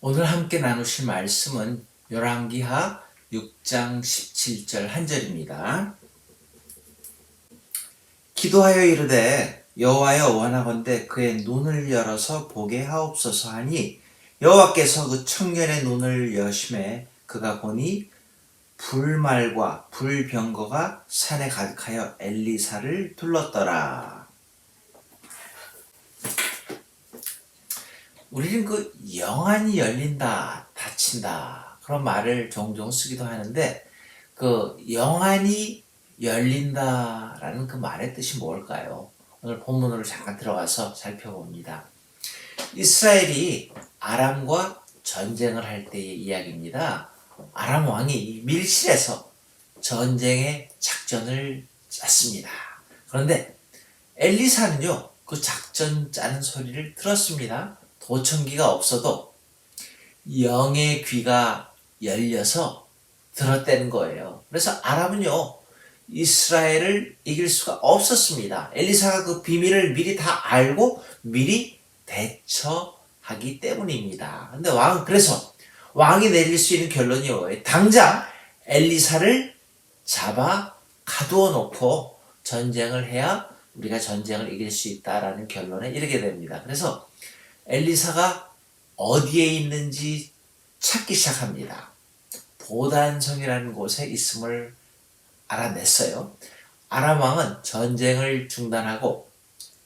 오늘 함께 나누실 말씀은 열왕기하 6장 17절 한 절입니다. 기도하여 이르되 여호와여 원하건대 그의 눈을 열어서 보게 하옵소서 하니 여호와께서 그 청년의 눈을 여심해 그가 보니 불말과 불병거가 산에 가득하여 엘리사를 둘렀더라. 우리는 그 영안이 열린다, 닫힌다 그런 말을 종종 쓰기도 하는데 그 영안이 열린다라는 그 말의 뜻이 뭘까요? 오늘 본문으로 잠깐 들어가서 살펴봅니다. 이스라엘이 아람과 전쟁을 할 때의 이야기입니다. 아람 왕이 밀실에서 전쟁의 작전을 짰습니다. 그런데 엘리사는요, 그 작전 짜는 소리를 들었습니다. 도청기가 없어도 영의 귀가 열려서 들었다는 거예요. 그래서 아람은요, 이스라엘을 이길 수가 없었습니다. 엘리사가 그 비밀을 미리 다 알고 미리 대처하기 때문입니다. 근데 그래서 왕이 내릴 수 있는 결론이 뭐예요? 당장 엘리사를 잡아 가두어 놓고 전쟁을 해야 우리가 전쟁을 이길 수 있다라는 결론에 이르게 됩니다. 그래서 엘리사가 어디에 있는지 찾기 시작합니다. 도단성이라는 곳에 있음을 알아냈어요. 아람 왕은 전쟁을 중단하고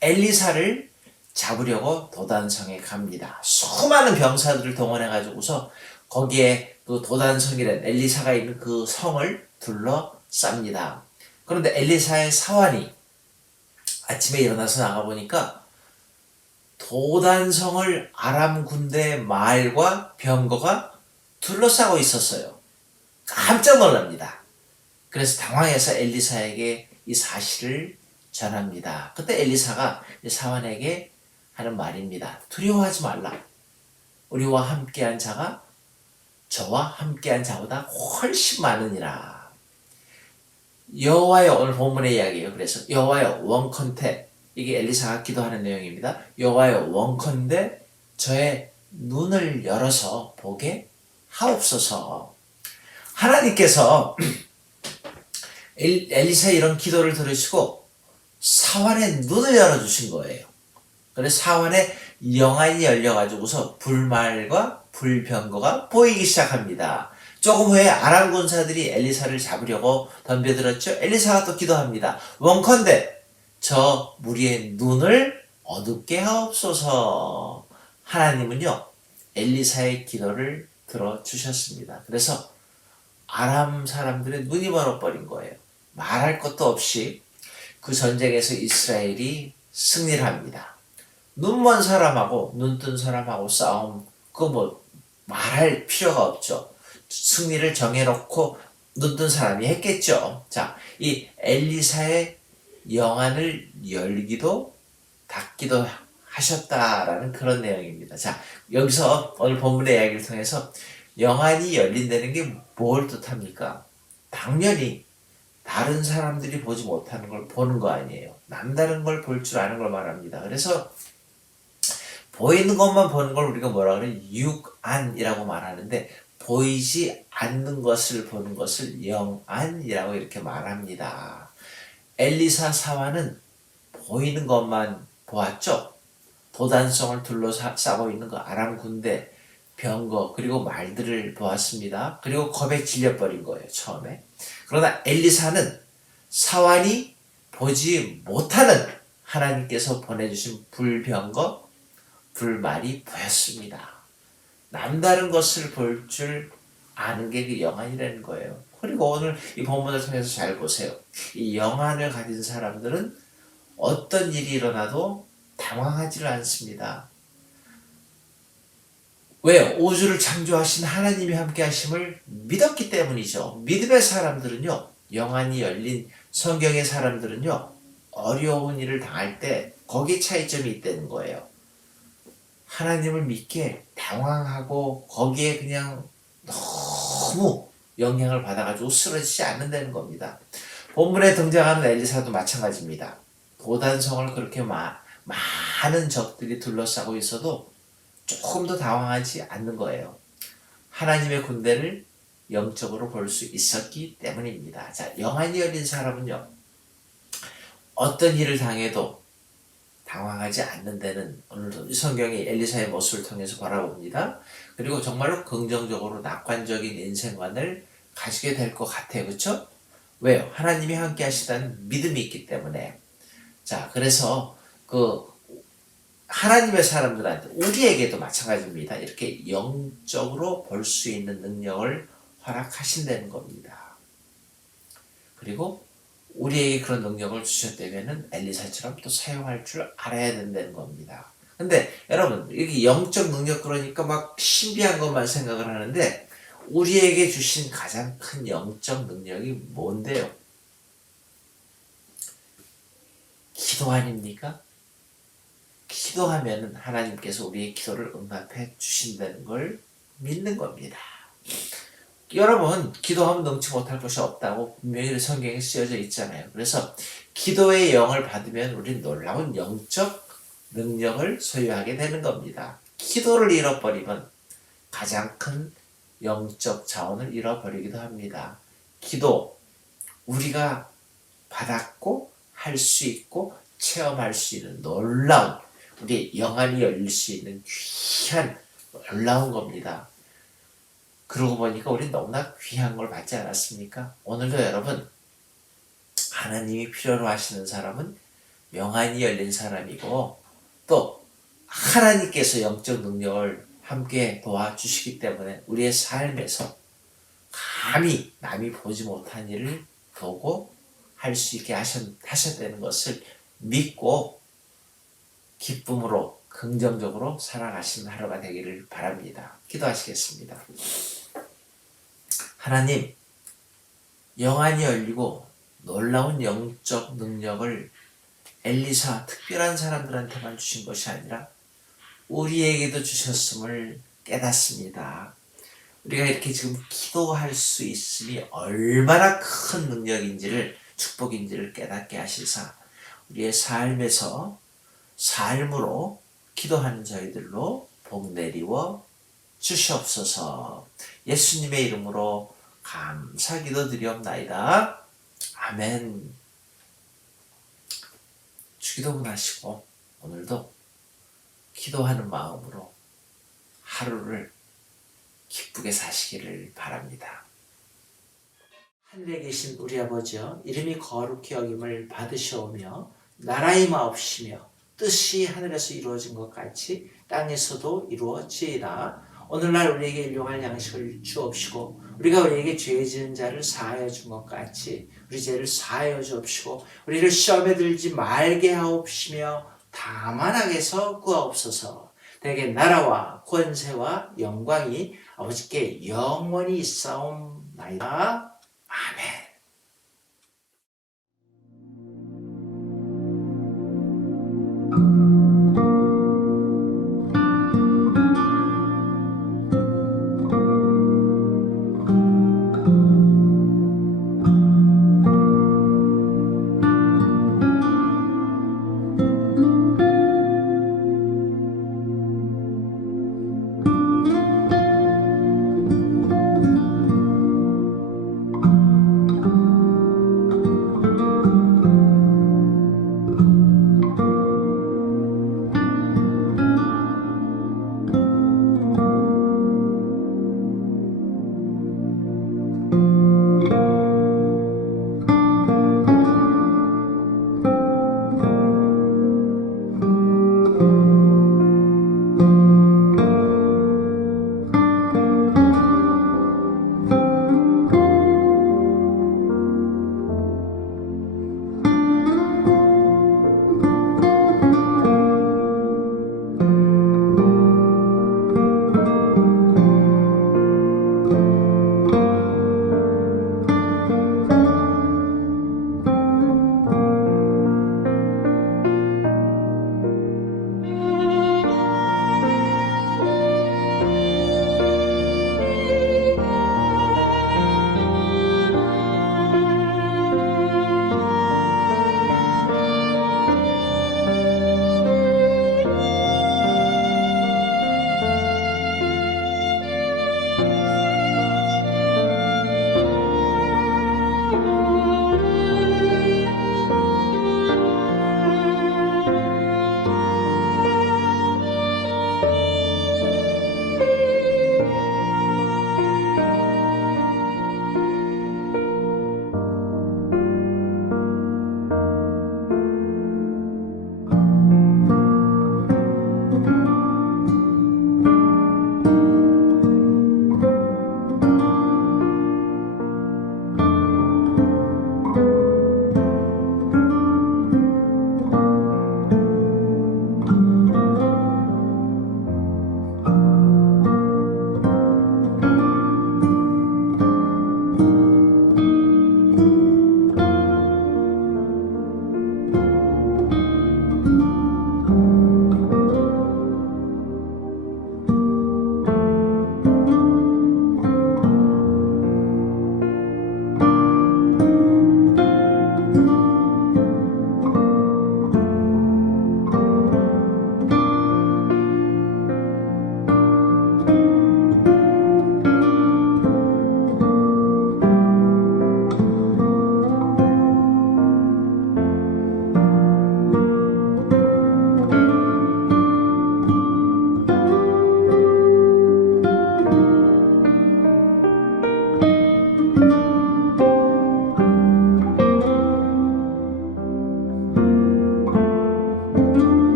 엘리사를 잡으려고 도단성에 갑니다. 수많은 병사들을 동원해가지고서 거기에 그 도단성이란 엘리사가 있는 그 성을 둘러쌉니다. 그런데 엘리사의 사환이 아침에 일어나서 나가보니까 도단성을 아람 군대 말과 병거가 둘러싸고 있었어요. 깜짝 놀랍니다. 그래서 당황해서 엘리사에게 이 사실을 전합니다. 그때 엘리사가 사환에게 하는 말입니다. 두려워하지 말라. 우리와 함께한 자가 저와 함께한 자보다 훨씬 많으니라. 여호와여, 오늘 본문의 이야기예요. 그래서 여호와여 원컨대, 이게 엘리사가 기도하는 내용입니다. 여호와여 원컨대 저의 눈을 열어서 보게 하옵소서. 하나님께서 엘리사의 이런 기도를 들으시고 사환의 눈을 열어주신 거예요. 그래서 사환의 영안이 열려가지고서 불말과 불병거가 보이기 시작합니다. 조금 후에 아람 군사들이 엘리사를 잡으려고 덤벼들었죠. 엘리사가 또 기도합니다. 원컨대 저 무리의 눈을 어둡게 하옵소서. 하나님은요, 엘리사의 기도를 들어주셨습니다. 그래서 아람 사람들의 눈이 멀어버린 거예요. 말할 것도 없이 그 전쟁에서 이스라엘이 승리를 합니다. 눈먼 사람하고 눈뜬 사람하고 싸움, 그거 말할 필요가 없죠. 승리를 정해놓고 눈뜬 사람이 했겠죠. 자, 이 엘리사의 영안을 열기도 닫기도 하셨다라는 그런 내용입니다. 자, 여기서 오늘 본문의 이야기를 통해서 영안이 열린다는 게 뭘 뜻합니까? 당연히 다른 사람들이 보지 못하는 걸 보는 거 아니에요. 남다른 걸 볼 줄 아는 걸 말합니다. 그래서 보이는 것만 보는 걸 우리가 뭐라 그래요? 육안이라고 말하는데 보이지 않는 것을 보는 것을 영안이라고 이렇게 말합니다. 엘리사 사환은 보이는 것만 보았죠. 도단성을 둘러싸고 있는 그 아람 군대, 병거, 그리고 말들을 보았습니다. 그리고 겁에 질려버린 거예요, 처음에. 그러나 엘리사는 사환이 보지 못하는 하나님께서 보내주신 불병거, 불말이 보였습니다. 남다른 것을 볼 줄 아는 게 그 영안이라는 거예요. 그리고 오늘 이 본문을 통해서 잘 보세요. 이 영안을 가진 사람들은 어떤 일이 일어나도 당황하지를 않습니다. 왜? 우주를 창조하신 하나님이 함께 하심을 믿었기 때문이죠. 믿음의 사람들은요, 영안이 열린 성경의 사람들은요, 어려운 일을 당할 때 거기에 차이점이 있다는 거예요. 하나님을 믿기에 당황하고 거기에 그냥 너무 영향을 받아가지고 쓰러지지 않는다는 겁니다. 본문에 등장하는 엘리사도 마찬가지입니다. 도단성을 그렇게 많은 적들이 둘러싸고 있어도 조금도 당황하지 않는 거예요. 하나님의 군대를 영적으로 볼 수 있었기 때문입니다. 자, 영안이 열린 사람은요, 어떤 일을 당해도 당황하지 않는 데는 오늘도 이 성경이 엘리사의 모습을 통해서 바라봅니다. 그리고 정말로 긍정적으로 낙관적인 인생관을 가지게 될 것 같아요. 그렇죠? 왜요? 하나님이 함께 하시다는 믿음이 있기 때문에. 자, 그래서 하나님의 사람들한테, 우리에게도 마찬가지입니다. 이렇게 영적으로 볼 수 있는 능력을 허락하신다는 겁니다. 그리고 우리에게 그런 능력을 주셨다면 엘리사처럼 또 사용할 줄 알아야 된다는 겁니다. 근데 여러분, 이렇게 영적 능력 그러니까 막 신비한 것만 생각을 하는데, 우리에게 주신 가장 큰 영적 능력이 뭔데요? 기도 아닙니까? 기도하면 하나님께서 우리의 기도를 응답해 주신다는 걸 믿는 겁니다. 여러분, 기도하면 능치 못할 것이 없다고 분명히 성경에 쓰여져 있잖아요. 그래서 기도의 영을 받으면 우리는 놀라운 영적 능력을 소유하게 되는 겁니다. 기도를 잃어버리면 가장 큰 영적 자원을 잃어버리기도 합니다. 기도, 우리가 받았고 할 수 있고 체험할 수 있는 놀라운, 우리 영안이 열릴 수 있는 귀한 놀라운 겁니다. 그러고 보니까 우리 너무나 귀한 걸 받지 않았습니까? 오늘도 여러분, 하나님이 필요로 하시는 사람은 영안이 열린 사람이고, 또 하나님께서 영적 능력을 함께 도와주시기 때문에 우리의 삶에서 감히 남이 보지 못한 일을 보고 할 수 있게 하셨다는 것을 믿고 기쁨으로 긍정적으로 살아가시는 하루가 되기를 바랍니다. 기도하시겠습니다. 하나님, 영안이 열리고 놀라운 영적 능력을 엘리사 특별한 사람들한테만 주신 것이 아니라 우리에게도 주셨음을 깨닫습니다. 우리가 이렇게 지금 기도할 수 있음이 얼마나 큰 능력인지를, 축복인지를 깨닫게 하시사 우리의 삶에서 삶으로 기도하는 저희들로 복 내리워 주시옵소서. 예수님의 이름으로 감사 기도드리옵나이다. 아멘. 주기도문 하시고 오늘도 기도하는 마음으로 하루를 기쁘게 사시기를 바랍니다. 하늘에 계신 우리 아버지여, 이름이 거룩히 여김을 받으시오며 나라의 마옵시며 뜻이 하늘에서 이루어진 것 같이 땅에서도 이루어지이다. 오늘날 우리에게 일용할 양식을 주옵시고 우리가 우리에게 죄 지은 자를 사하여 준 것 같이 우리 죄를 사하여 주옵시고 우리를 시험에 들지 말게 하옵시며 다만 악에서 구하옵소서. 대개 나라와 권세와 영광이 아버지께 영원히 있사옵나이다.